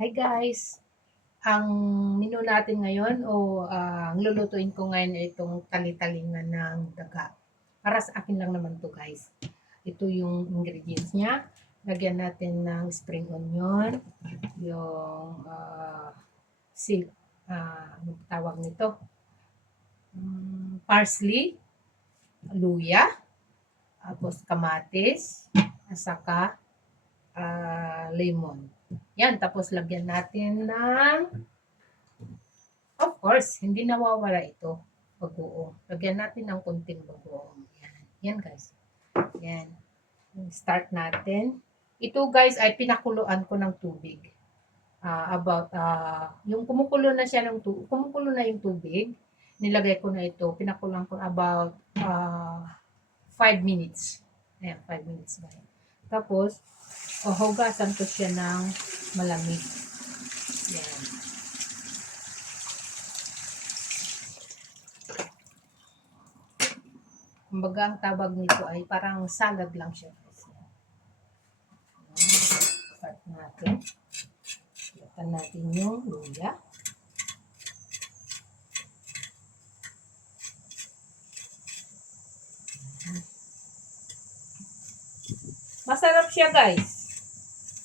Hi guys! Ang menu natin ngayon ang lulutuin ko ngayon ay itong tali-talingan ng daga. Para sa akin lang naman to guys. Ito yung ingredients niya. Lagyan natin ng spring onion, yung anong tawag nito? Parsley, luya, tapos kamatis, at saka lemon. Yan, tapos lagyan natin ng, of course, hindi nawawala ito, bagoong. Lagyan natin ng konting bagoong. Yan, yan guys. Yan. Start natin. Ito guys ay pinakuluan ko ng tubig. Yung kumukulo na yung tubig, nilagay ko na ito, pinakuluan ko about 5 minutes. Ayan, 5 minutes na. Tapos, hugasan ko siya ng malamig. Yan. Kumbaga, ang tawag nito ay parang salad lang siya. Start natin. Iatan natin yung luya. Masarap siya guys.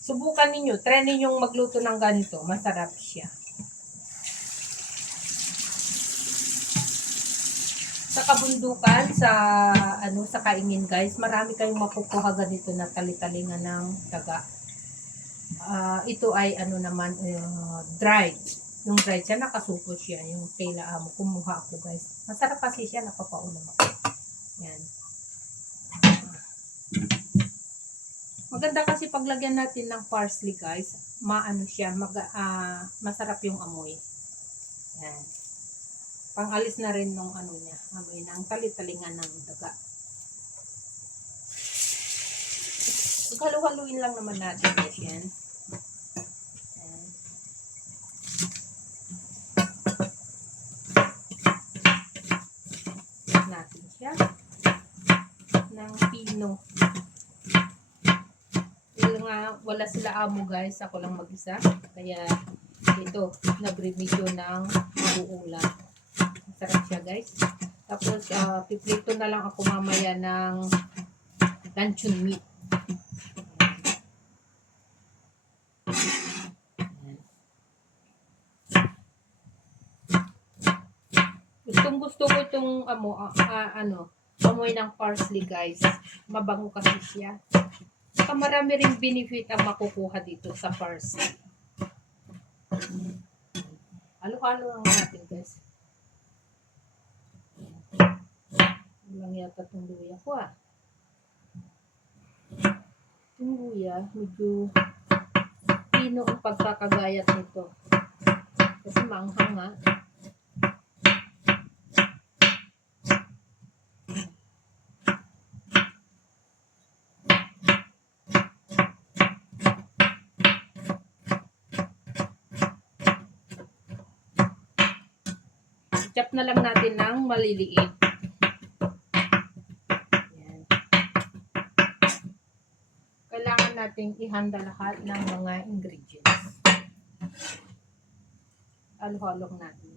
Subukan ninyo. Try ninyong magluto ng ganito. Masarap siya. Sa kabundukan, sa kaingin guys, marami kayong makukuha ganito na tali-talingan ng daga. Ito ay dried. Yung dried siya, nakasupo siya. Yung kaila mo, kumuha ako guys. Masarap kasi siya, napapaulam ako. Yan. Maganda kasi paglagyan natin ng parsley guys, masarap yung amoy. Yan. Pangalis na rin nung amoy ng tali-talingan ng daga. Halu-haluin lang naman natin guys yan. Natin siya ng pino. Wala sila amo guys, ako lang mag-isa. Kaya ito, nag-review ng buulan. Masarap siya guys. Tapos piprito na lang ako mamaya ng luncheon meat. Gusto ko itong amoy ng parsley guys. Mabango kasi siya. Saka marami ring benefit ang makukuha dito sa parsley. Halo-halo lang natin guys. Lang yata itong luya ko Itong luya, medyo pino ang pagkakagayat nito. Kasi maanghang Chop na lang natin ng maliliit. Yan. Kailangan natin ihanda lahat ng mga ingredients. Halo-halong natin.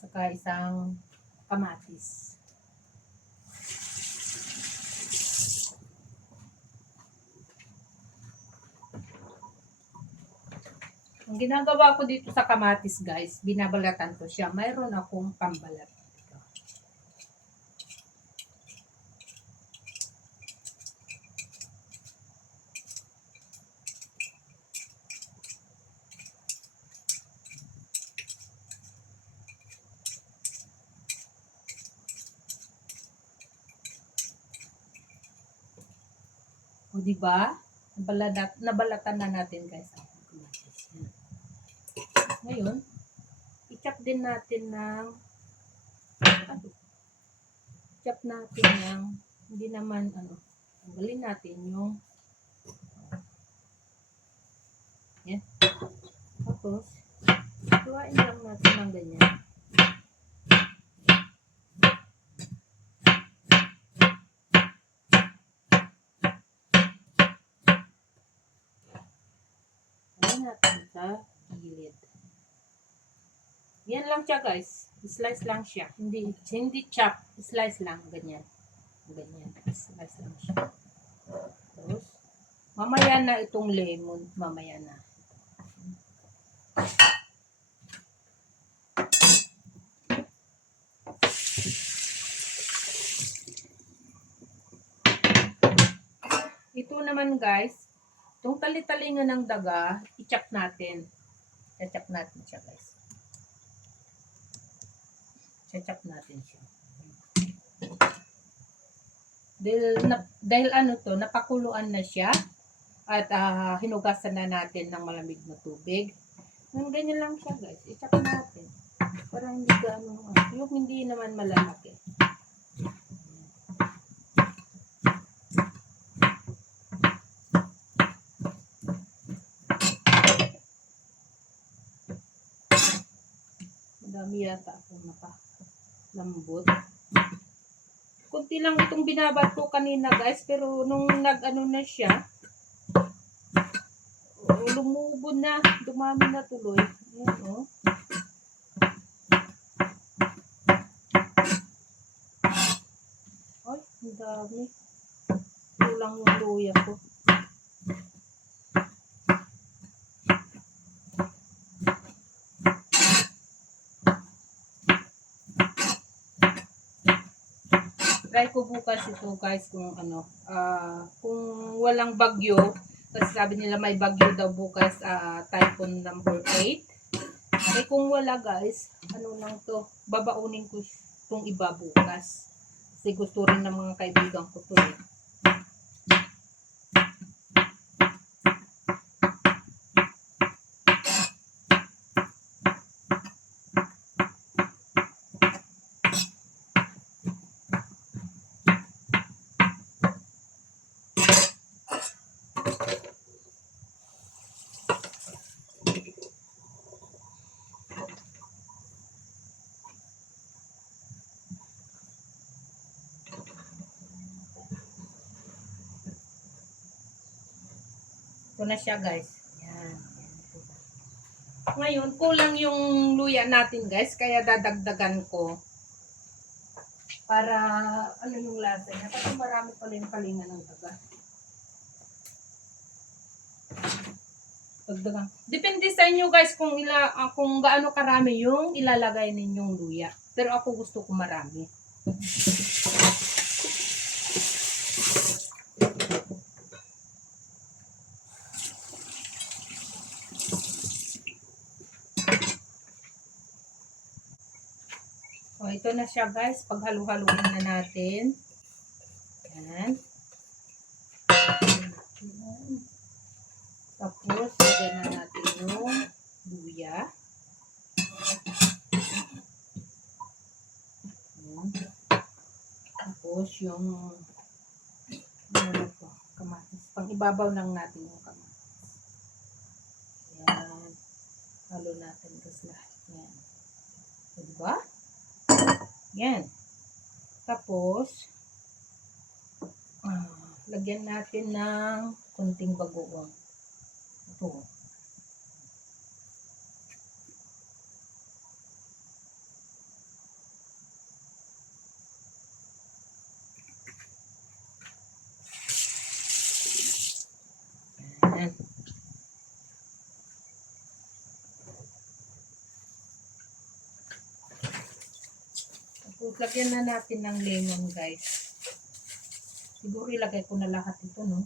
Saka isang kamatis. Ang ginagawa ko dito sa kamatis guys, binabalatan ko siya. Mayroon akong pambalat. O diba? Nabalatan na natin guys. Ngayon, i-chop din natin hindi naman tanggalin natin yung yan. Tapos, tuwain lang natin ng ganyan. natin sa gilid. Yan lang siya guys. Slice lang siya. Hindi chop. Slice lang. Ganyan. Ganyan. Slice lang siya. Tapos, mamaya na itong lemon. Mamaya na. Ito naman guys, itong tali-talingan ng daga, i-chop natin. I-chop natin siya guys. I-chop natin siya. Dahil ano to, napakuluan na siya at hinugasan na natin ng malamig na tubig. Ganyan lang siya guys, i-chop natin. Para hindi gano'n, yung hindi naman malalaki. Madami yata akong nakalambot. Kunti lang itong binabad ko kanina guys, pero nung nag-ano na siya, lumubo na, dumami na tuloy. Ayan o. Ay, ang dami. Kulang yung luya ko. Try ko bukas ito guys kung ano, kung walang bagyo, kasi sabi nila may bagyo daw bukas, typhoon number 8. Eh kung wala guys, ano lang to, babaunin ko itong iba bukas. Kasi gusto rin ng mga kaibigan ko to eh. Ito na siya guys. Yan. Ngayon, kulang yung luya natin guys, kaya dadagdagan ko. Para ano yung lasa niya. Kasi marami pala yung kalinga ng daga. Dagdagan. Depende sa inyo guys kung gaano karami yung ilalagay ninyong luya. Pero ako gusto ko marami. O, ito na siya guys. Paghalu-haluin na natin. Yan. Tapos, lagyan na natin yung luya. Yan. Tapos, yung kamatis. Pang-ibabaw lang natin yung kamatis. Yan. Halo natin guys lahat. Yan. So, diba? Yan. Tapos, lagyan natin ng kunting bagoong. Ito. Yan. Tapos, lagyan na natin ng lemon guys. Siguro ilagay ko na lahat ito, no?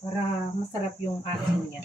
Para masarap yung asin niya.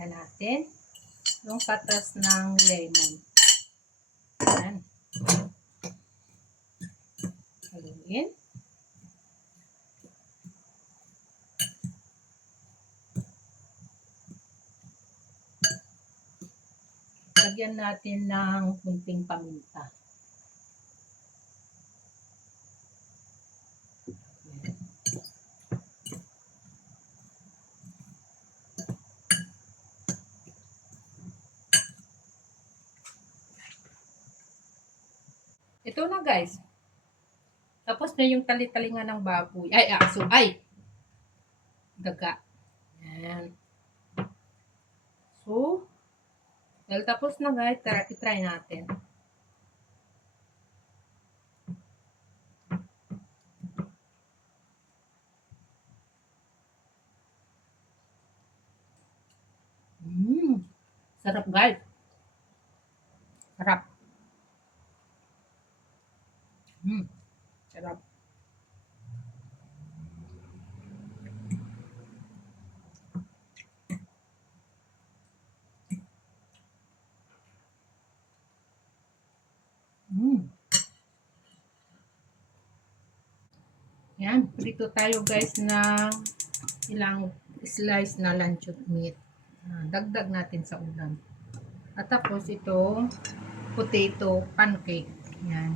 na natin yung katas ng lemon. Yan. Haluin. Lagyan natin ng kunting paminta. Ito na guys. Tapos na yung tali-talingan ng baboy. Ay, aso. Ay! Daga. Yan. So, dahil tapos na guys, try natin. Sarap guys. Sarap. Sarap. Yan, prito tayo guys ng ilang slice na luncheon meat. Dagdag natin sa ulam. At tapos itong potato pancake. Yan.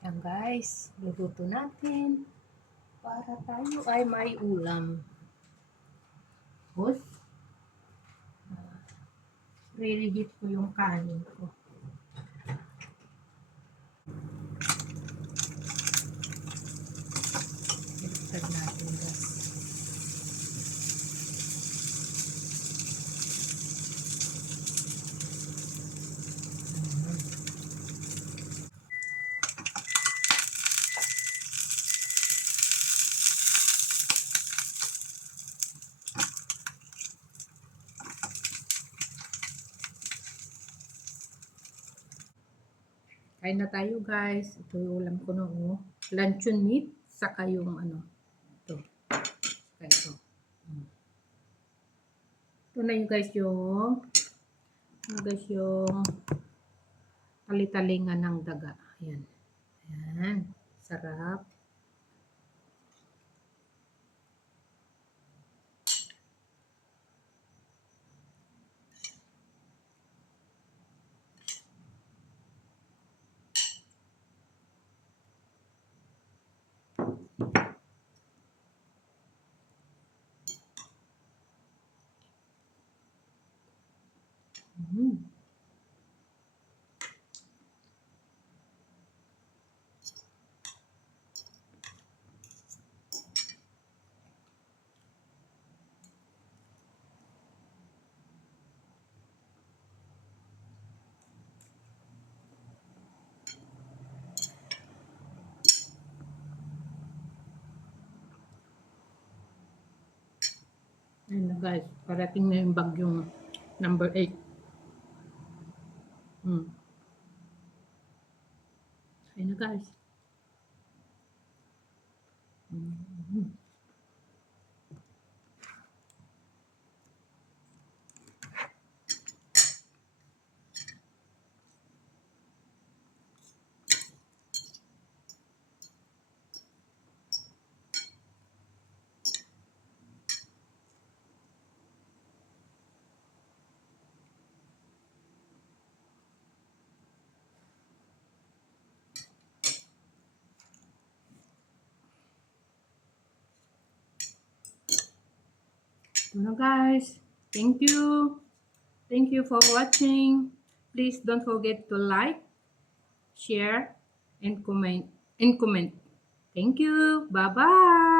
Yan guys, luluto natin para tayo ay may ulam. Tapos, re-reheat ko yung kanin ko. Iligtad natin guys. Kain na tayo guys. Ito yung ulam ko no. Luncheon meat. Saka yung ano. Ito. Saka ito. Ito na yung guys yung tali-talingan ng daga. Ayan. Ayan. Sarap. Ayan na guys, parating na yung bagyong number 8. Ayan na guys. Ito na guys. Thank you. Thank you for watching. Please don't forget to like, share, and comment. Thank you. Bye-bye.